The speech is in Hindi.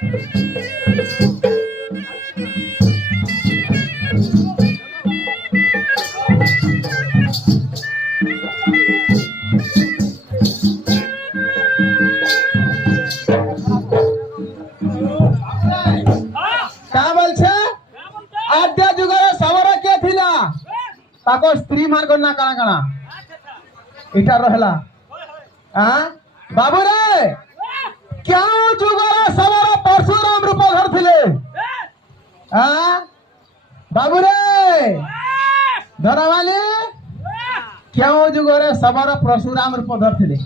क्या बोलছে आद्य जुगर समर के थिला ताको स्त्री मान करना काना काना इटा रहला हां बाबू रे क्या जुगर समर परशुराम रूप धर थिले हां बाबू रे धरवाले क्या जुगर समर परशुराम रूप धर थिले